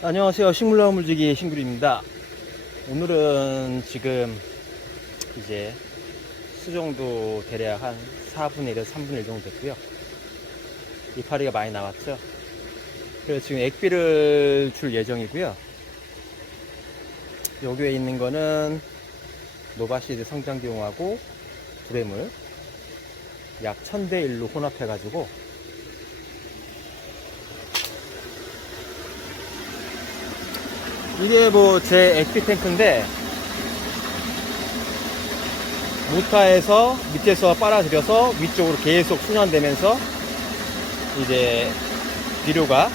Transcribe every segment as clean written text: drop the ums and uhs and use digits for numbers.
안녕하세요. 식물나무 물주기 신구리입니다. 오늘은 지금 이제 수정도 대략 한 4분의 1에서 3분의 1 정도 됐고요. 이파리가 많이 나왔죠. 그래서 지금 액비를 줄 예정이고요. 여기에 있는 거는 노바시드 성장기용하고 두레물 약 1000대 1로 혼합해 가지고 이게 뭐 제 액비 탱크인데 모타에서 밑에서 빨아들여서 위쪽으로 계속 순환되면서 이제 비료가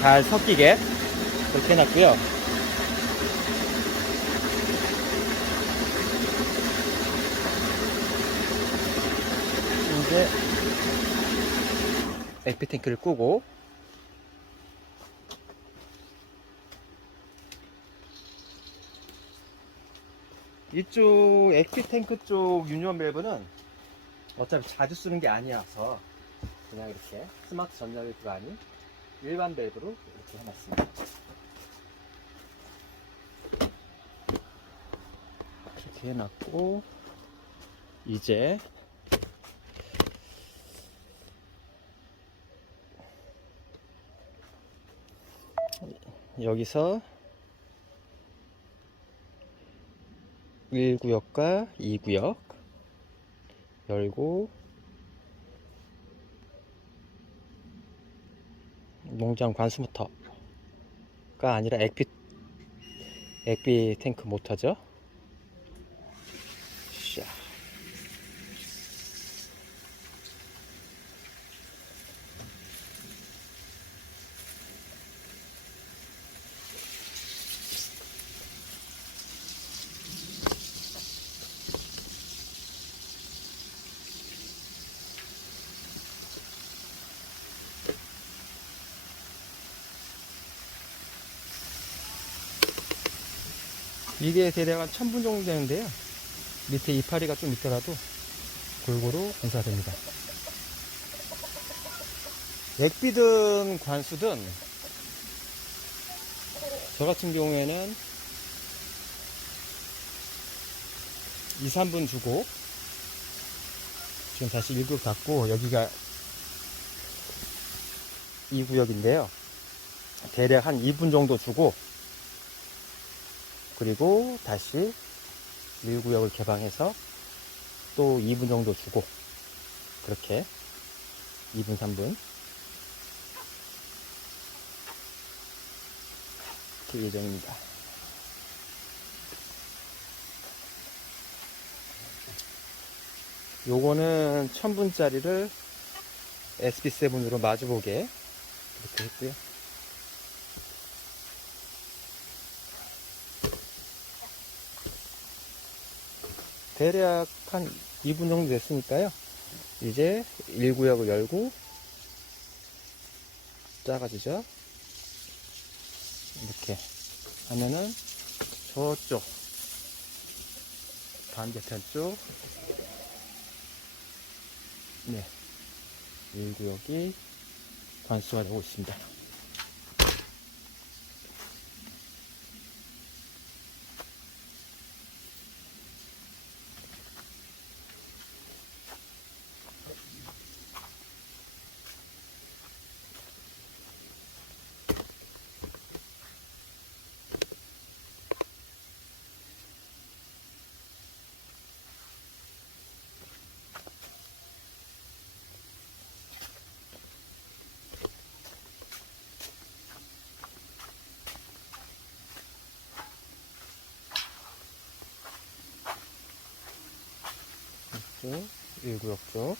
잘 섞이게 그렇게 해놨고요. 이제 액비 탱크를 끄고 이쪽 액비 탱크 쪽 유니온 밸브는 어차피 자주 쓰는 게 아니어서 그냥 이렇게 스마트 전자밸브가 아닌 일반 밸브로 이렇게 해놨습니다. 이렇게 해놨고 이제 여기서 1구역과 2구역 열고 농장 관수 모터가 아니라 액비 탱크 모터죠. 샤. 이게 대략 한 1000분 정도 되는데요. 밑에 이파리가 좀 있더라도 골고루 분사됩니다. 액비든 관수든 저 같은 경우에는 2, 3분 주고 지금 다시 1구역 닫고 여기가 2구역인데요. 대략 한 2분 정도 주고 그리고 다시 1구역을 개방해서 또 2분 정도 주고 그렇게 2분, 3분 그 예정입니다. 요거는 1000분짜리를 SP7으로 마주보게 이렇게 했고요. 대략 한 2분 정도 됐으니까요. 이제 1구역을 열고 작아지죠. 이렇게 하면은 저쪽 반대편 쪽 1구역이 관수가 되고 있습니다. 쪽 1구역 쪽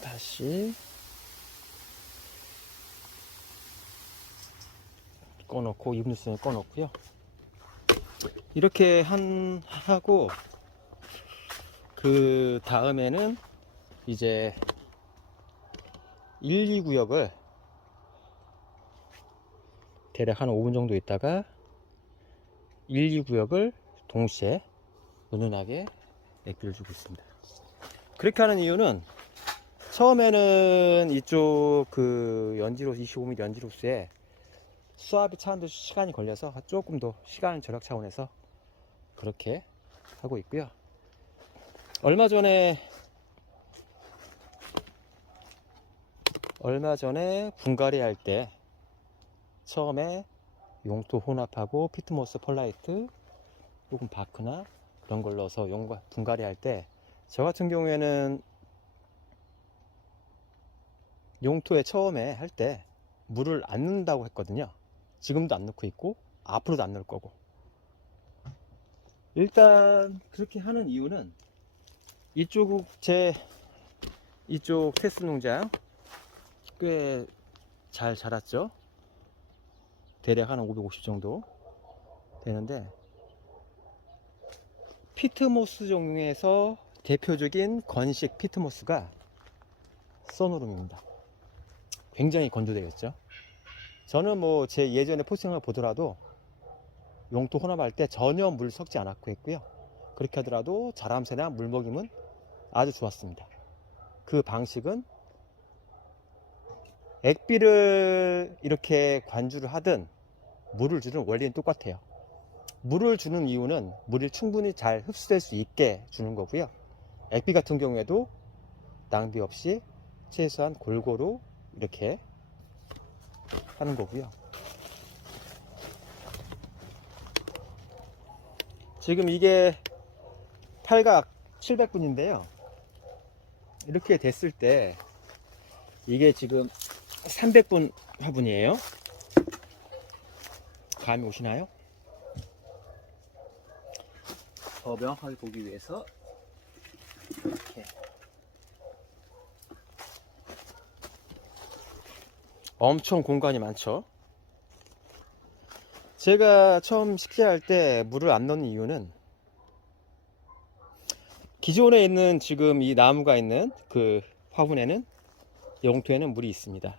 다시 꺼놓고 이분수를 꺼놓고요. 이렇게 하고 그 다음에는 이제 1, 2구역을 대략 한 5분 정도 있다가 1, 2구역을 동시에 은은하게 액비를 주고 있습니다. 그렇게 하는 이유는 처음에는 이쪽 그 연지로스 25mm 연지로스에 수압이 차는데 시간이 걸려서 조금 더 시간 절약 차원에서 그렇게 하고 있고요. 얼마 전에 분갈이 할 때 처음에 용토 혼합하고 피트모스 펄라이트 혹은 바크나 그런 걸 넣어서 분갈이 할 때 저 같은 경우에는 용토에 처음에 할 때 물을 안 넣는다고 했거든요. 지금도 안 넣고 있고 앞으로도 안 넣을 거고. 일단 그렇게 하는 이유는 이쪽 테스트 농장 꽤 잘 자랐죠. 대략 한 550 정도 되는데, 피트모스 중에서 대표적인 건식 피트모스가 써누름입니다. 굉장히 건조되어 있죠. 저는 뭐 제 예전에 포스팅을 보더라도 용토 혼합할 때 전혀 물 섞지 않았고 했고요. 그렇게 하더라도 자람새나 물먹임은 아주 좋았습니다. 그 방식은 액비를 이렇게 관주를 하든 물을 주는 원리는 똑같아요. 물을 주는 이유는 물이 충분히 잘 흡수될 수 있게 주는 거고요. 액비 같은 경우에도 낭비 없이 최소한 골고루 이렇게 하는 거고요. 지금 이게 팔각 700분인데요. 이렇게 됐을 때 이게 지금 300분 화분이에요. 감이 오시나요? 더 명확하게 보기 위해서 이렇게 엄청 공간이 많죠. 제가 처음 식재할 때 물을 안 넣는 이유는 기존에 있는 지금 이 나무가 있는 그 화분에는 용토에는 물이 있습니다.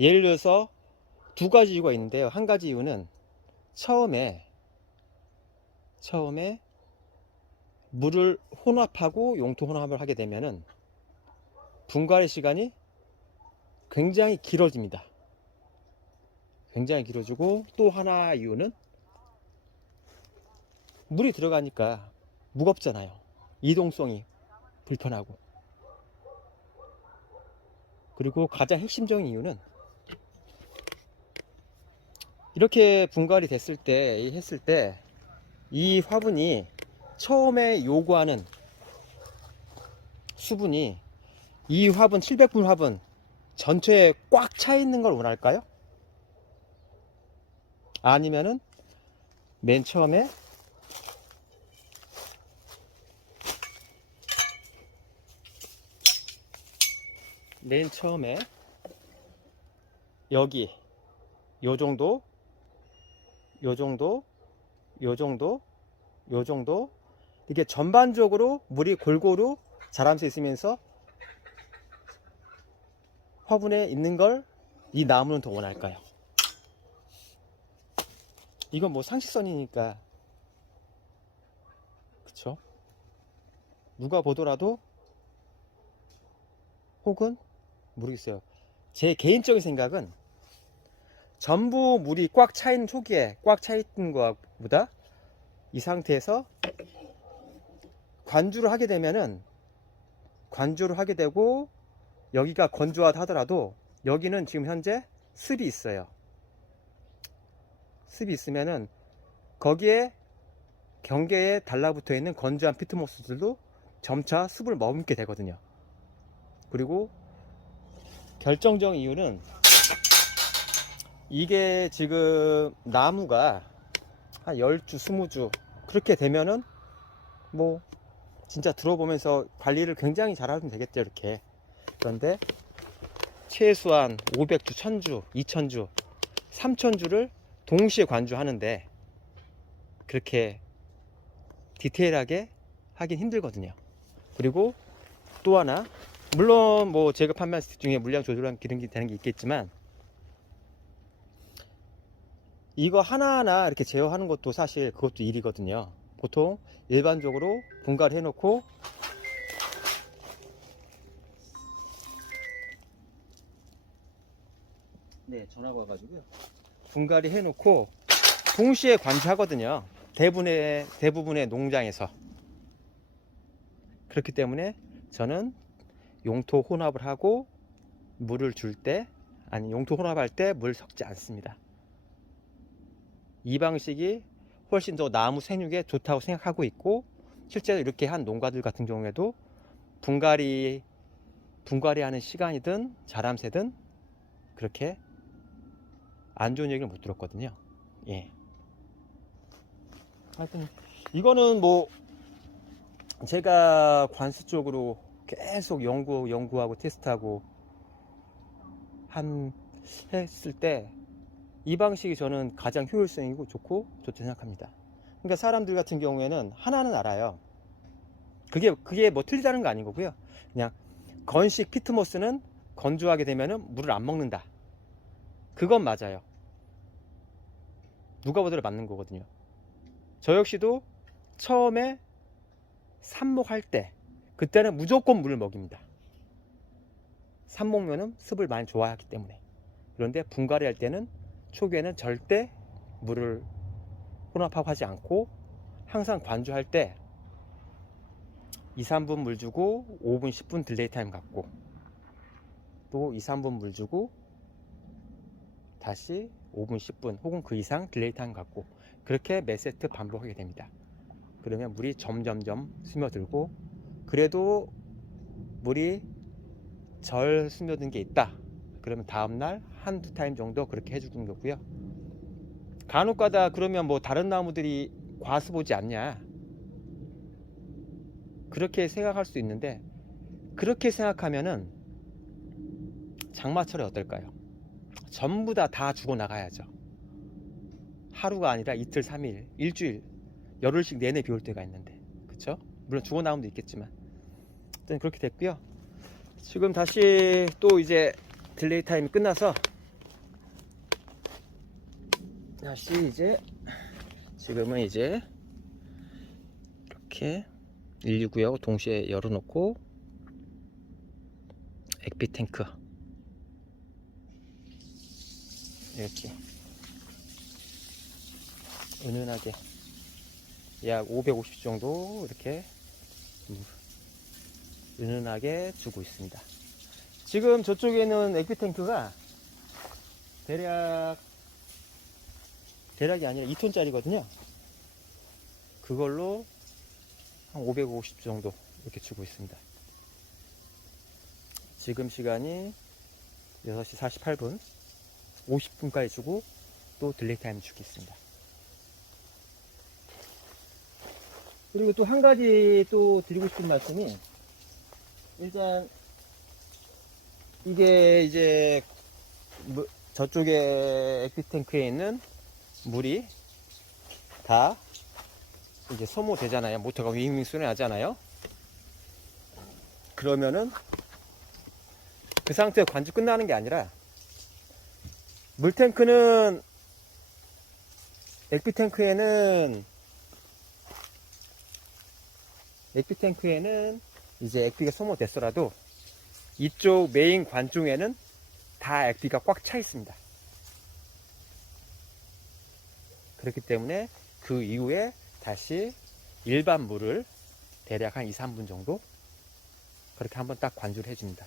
예를 들어서 두 가지 이유가 있는데요. 한 가지 이유는 처음에 물을 혼합하고 용토 혼합을 하게 되면은 분갈이 시간이 굉장히 길어집니다. 굉장히 길어지고, 또 하나 이유는 물이 들어가니까 무겁잖아요. 이동성이 불편하고. 그리고 가장 핵심적인 이유는 이렇게 분갈이 됐을 때, 했을 때 이 화분이 처음에 요구하는 수분이 이 화분 700분 화분 전체에 꽉 차 있는 걸 원할까요? 아니면은 맨 처음에 여기 요 정도 이게 전반적으로 물이 골고루 자라면서 있으면서 화분에 있는 걸 이 나무는 더 원할까요? 이건 뭐 상식선이니까, 그쵸? 누가 보더라도, 혹은 모르겠어요. 제 개인적인 생각은 전부 물이 꽉 차 있는 초기에 꽉 차 있는 것보다 이 상태에서 관주를 하게 되고 여기가 건조하다 하더라도 여기는 지금 현재 습이 있어요. 습이 있으면은 거기에 경계에 달라붙어 있는 건조한 피트모스들도 점차 습을 머금게 되거든요. 그리고 결정적인 이유는 이게 지금 나무가 한 10주, 20주 그렇게 되면은 뭐 진짜 들어보면서 관리를 굉장히 잘하면 되겠죠, 이렇게. 그런데 최소한 500주, 1000주, 2000주, 3000주를 동시에 관주하는데 그렇게 디테일하게 하긴 힘들거든요. 그리고 또 하나, 물론 뭐 제가 판매한 스틱 중에 물량 조절하면 기능이 되는 게 있겠지만, 이거 하나하나 이렇게 제어하는 것도 사실 그것도 일이거든요. 보통 일반적으로 분갈이 해놓고, 네, 전화가 와가지고요. 분갈이 해놓고 동시에 관주하거든요. 대부분의 농장에서. 그렇기 때문에 저는 용토 혼합을 하고 물을 줄 때, 아니 용토 혼합할 때 물 섞지 않습니다. 이 방식이 훨씬 더 나무 생육에 좋다고 생각하고 있고, 실제로 이렇게 한 농가들 같은 경우에도 분갈이 하는 시간이든 자람새든 그렇게 안 좋은 얘기를 못 들었거든요. 예. 하여튼 이거는 뭐 제가 관수 쪽으로 계속 연구하고 테스트하고 했을 때 이 방식이 저는 가장 효율성이고 좋고 좋다 생각합니다. 그러니까 사람들 같은 경우에는 하나는 알아요. 그게 뭐 틀리다는 거 아니고요. 그냥 건식 피트모스는 건조하게 되면은 물을 안 먹는다. 그건 맞아요. 누가 보더라도 맞는 거거든요. 저 역시도 처음에 삽목할 때 그때는 무조건 물을 먹입니다. 삽목면은 습을 많이 좋아하기 때문에. 그런데 분갈이 할 때는 초기에는 절대 물을 혼합하고 하지 않고, 항상 관주할 때 2, 3분 물 주고 5분, 10분 딜레이 타임 갖고, 또 2, 3분 물 주고 다시 5분, 10분 혹은 그 이상 딜레이 타임 갖고, 그렇게 몇 세트 반복하게 됩니다. 그러면 물이 점점점 스며들고, 그래도 물이 절 스며든 게 있다 그러면 다음날 한두 타임 정도 그렇게 해주는 거고요. 간혹가다 그러면 뭐 다른 나무들이 과습 오지 않냐 그렇게 생각할 수 있는데, 그렇게 생각하면은 장마철에 어떨까요? 전부 다 죽어 나가야죠. 하루가 아니라 이틀, 3일, 일주일, 열흘씩 내내 비 올 때가 있는데, 그쵸? 물론 죽어 나오는 도 있겠지만, 일단 그렇게 됐고요. 지금 다시 또 이제 딜레이 타임이 끝나서 다시 이제 지금은 이제 이렇게 119역 동시에 열어놓고 액비 탱크 이렇게 은은하게 약 550 정도 이렇게 은은하게 주고 있습니다. 지금 저쪽에는 액비 탱크가 대략이 아니라 2톤짜리거든요. 그걸로 한 550 정도 이렇게 주고 있습니다. 지금 시간이 6시 48분, 50분까지 주고 또 딜레이 타임 주고 있습니다. 그리고 또 한 가지 또 드리고 싶은 말씀이, 일단 이게 이제 저쪽에 액비탱크에 있는 물이 다 이제 소모되잖아요. 모터가 윙윙 소리 나잖아요. 그러면은 그 상태에 관주 끝나는 게 아니라, 물탱크는 액비탱크에는 이제 액비가 소모됐더라도 이쪽 메인 관중에는 다 액비가 꽉 차 있습니다. 그렇기 때문에 그 이후에 다시 일반 물을 대략 한 2, 3분 정도 그렇게 한번 딱 관주를 해줍니다.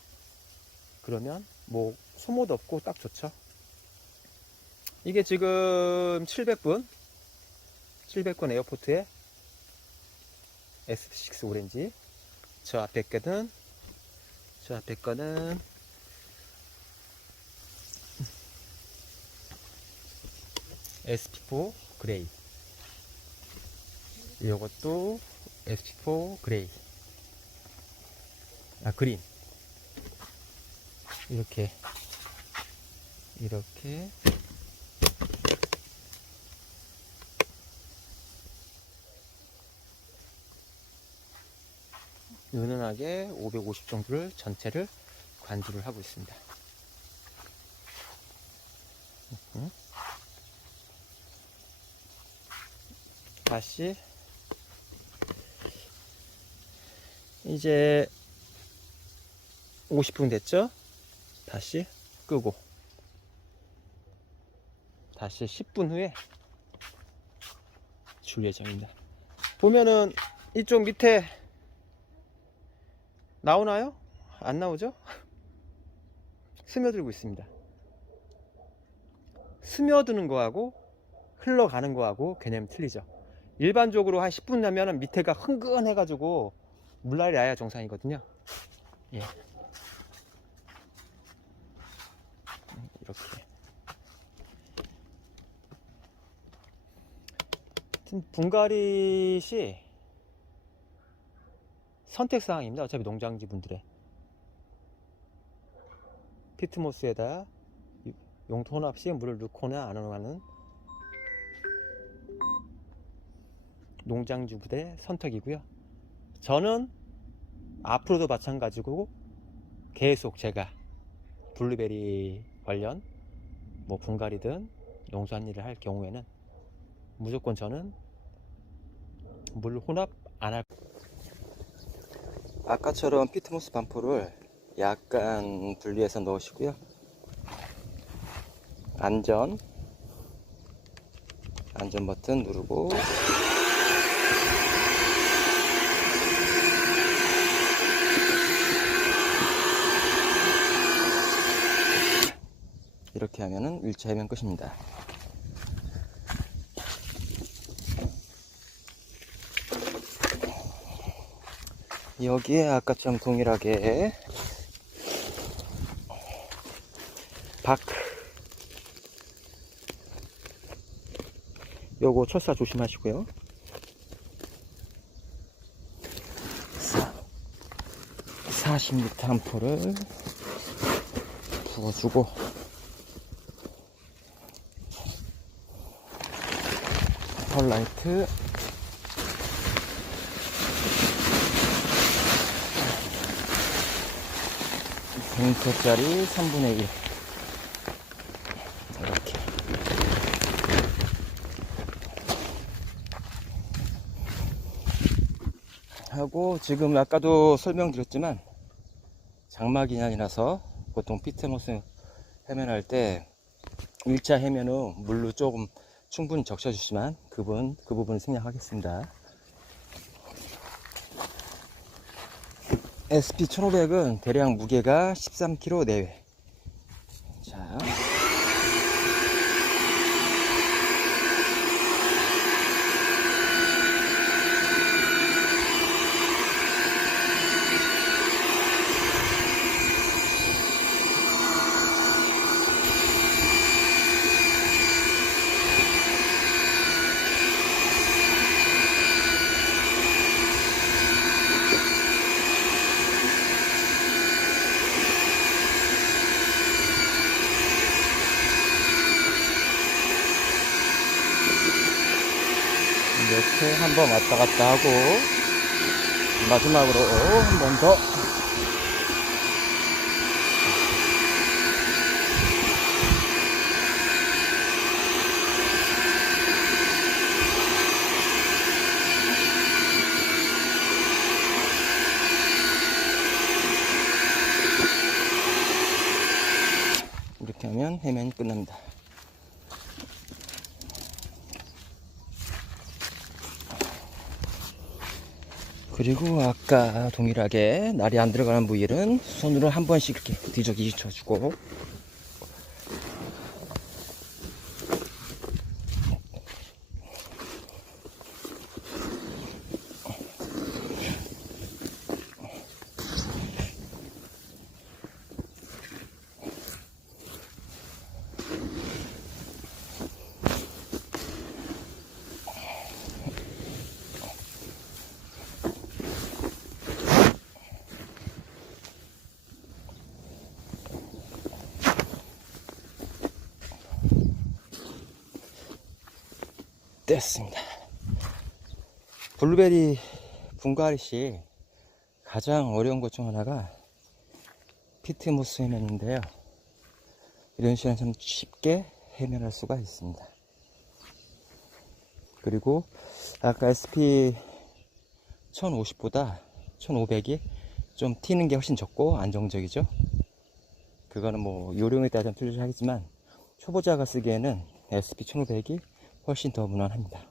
그러면 뭐 소모도 없고 딱 좋죠. 이게 지금 700분 에어포트에 S6 오렌지, 저 앞에 거는 SP4 그레이, 이것도 SP4 그레이, 그린, 이렇게 은은하게 550 정도를 전체를 관주를 하고 있습니다. 다시 이제 50분 됐죠? 다시 끄고 다시 10분 후에 줄 예정입니다. 보면은 이쪽 밑에 나오나요? 안 나오죠? 스며들고 있습니다. 스며드는 거하고 흘러가는 거하고 개념이 틀리죠. 일반적으로 한 10분 나면 밑에가 흥건해 가지고 물날이 나야 정상이거든요. 예. 이렇게 분갈이시 선택사항입니다. 어차피 농장주 분들의 피트모스에다 용토 혼합 시 물을 넣거나 안 하는 농장주부대 선택이고요. 저는 앞으로도 마찬가지고 계속 제가 블루베리 관련 뭐 분갈이든 농사한 일을 할 경우에는 무조건 저는 물 혼합 안 할. 아까처럼 피트모스 반포를 약간 분리해서 넣으시고요. 안전 버튼 누르고 이렇게 하면은 1차 해면 끝입니다. 여기에 아까처럼 동일하게 요거 철사 조심하시고요. 40리터 한 포를 부어주고 펄라이트 100리터짜리 3분의 1 이렇게 하고, 지금 아까도 설명드렸지만 장마기간이라서 보통 피트모스 해면할 때 1차 해면은 물로 조금 충분히 적셔주시면 그 부분을 생략하겠습니다. SP1500은 대략 무게가 13kg 내외. 자, 이렇게 한번 왔다 갔다 하고 마지막으로 한 번 더 이렇게 하면 해면이 끝납니다. 그리고 아까 동일하게 날이 안 들어가는 부위는 손으로 한 번씩 이렇게 뒤적이 쳐주고, 됐습니다. 블루베리 분갈이 시 가장 어려운 것 중 하나가 피트모스 해면인데요. 이런 시간 참 쉽게 해면할 수가 있습니다. 그리고 아까 SP 1050보다 1500이 좀 튀는 게 훨씬 적고 안정적이죠. 그거는 뭐 요령에 따라 좀 틀리긴 하겠지만 초보자가 쓰기에는 SP 1500이 훨씬 더 무난합니다.